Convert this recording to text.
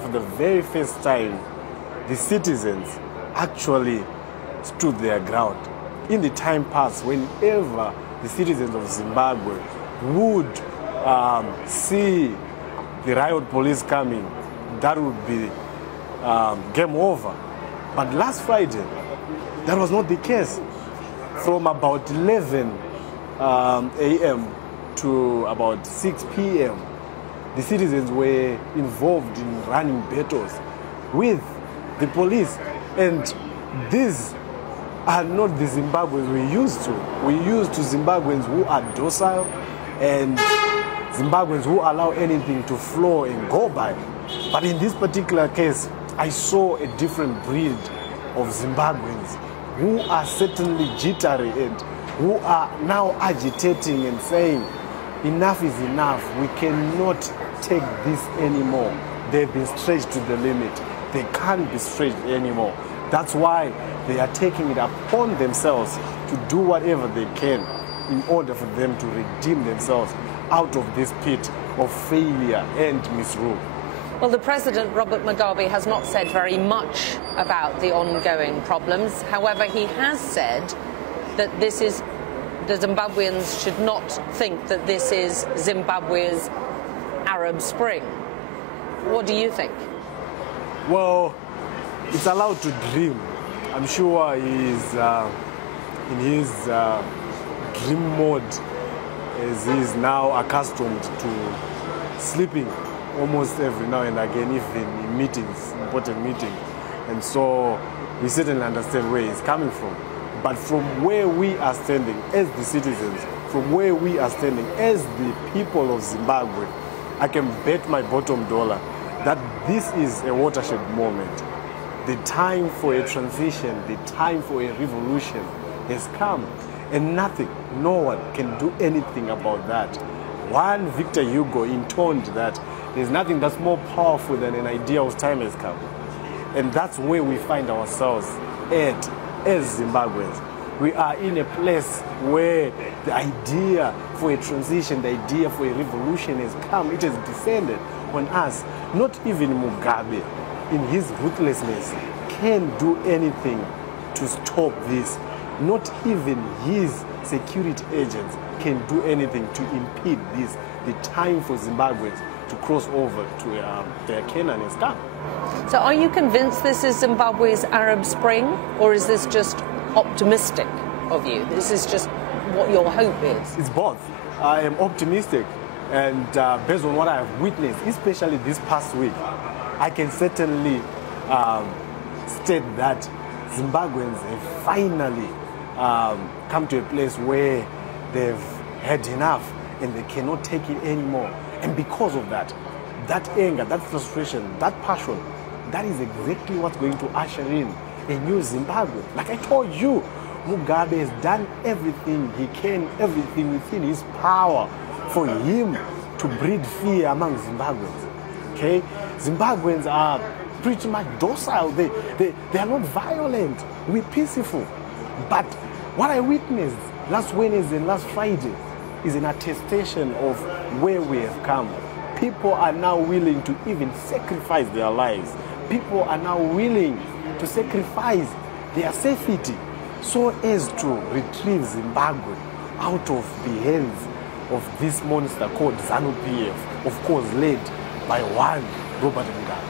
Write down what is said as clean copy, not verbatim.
For the very first time, the citizens actually stood their ground. In the time past, whenever the citizens of Zimbabwe would see the riot police coming, that would be game over. But last Friday, that was not the case. From about 11 a.m. to about 6 p.m., the citizens were involved in running battles with the police. And these are not the Zimbabweans we used to. We used to Zimbabweans who are docile and Zimbabweans who allow anything to flow and go by. But in this particular case, I saw a different breed of Zimbabweans who are certainly jittery and who are now agitating and saying, enough is enough. We cannot take this anymore. They've been stretched to the limit. They can't be stretched anymore. That's why they are taking it upon themselves to do whatever they can in order for them to redeem themselves out of this pit of failure and misrule. Well, the President, Robert Mugabe, has not said very much about the ongoing problems. However, he has said that this is, the Zimbabweans should not think that this is Zimbabwe's Arab Spring. What do you think? Well, it's allowed to dream. I'm sure he's in his dream mode, as he's now accustomed to sleeping almost every now and again, even in meetings, important meetings. And so we certainly understand where he's coming from. But from where we are standing as the citizens, from where we are standing as the people of Zimbabwe, I can bet my bottom dollar that this is a watershed moment. The time for a transition, the time for a revolution has come. And nothing, no one can do anything about that. One Victor Hugo intoned that there's nothing that's more powerful than an idea whose time has come. And that's where we find ourselves at as Zimbabweans. We are in a place where the idea for a transition, the idea for a revolution has come. It has descended on us. Not even Mugabe, in his ruthlessness, can do anything to stop this. Not even his security agents can do anything to impede this. The time for Zimbabweans to cross over to their Canaan has come. So are you convinced this is Zimbabwe's Arab Spring, or is this just optimistic of you? This is just what your hope is? It's both. I am optimistic, and based on what I have witnessed, especially this past week, I can certainly state that Zimbabweans have finally come to a place where they've had enough and they cannot take it anymore. And because of that, that anger, that frustration, that passion, that is exactly what's going to usher in a new Zimbabwe. Like I told you, Mugabe has done everything he can, everything within his power for him to breed fear among Zimbabweans. Okay? Zimbabweans are pretty much docile. They are not violent. We're peaceful. But what I witnessed last Wednesday and last Friday is an attestation of where we have come. People are now willing to even sacrifice their lives. People are now willing to sacrifice their safety so as to retrieve Zimbabwe out of the hands of this monster called ZANU-PF, of course led by one Robert Mugabe.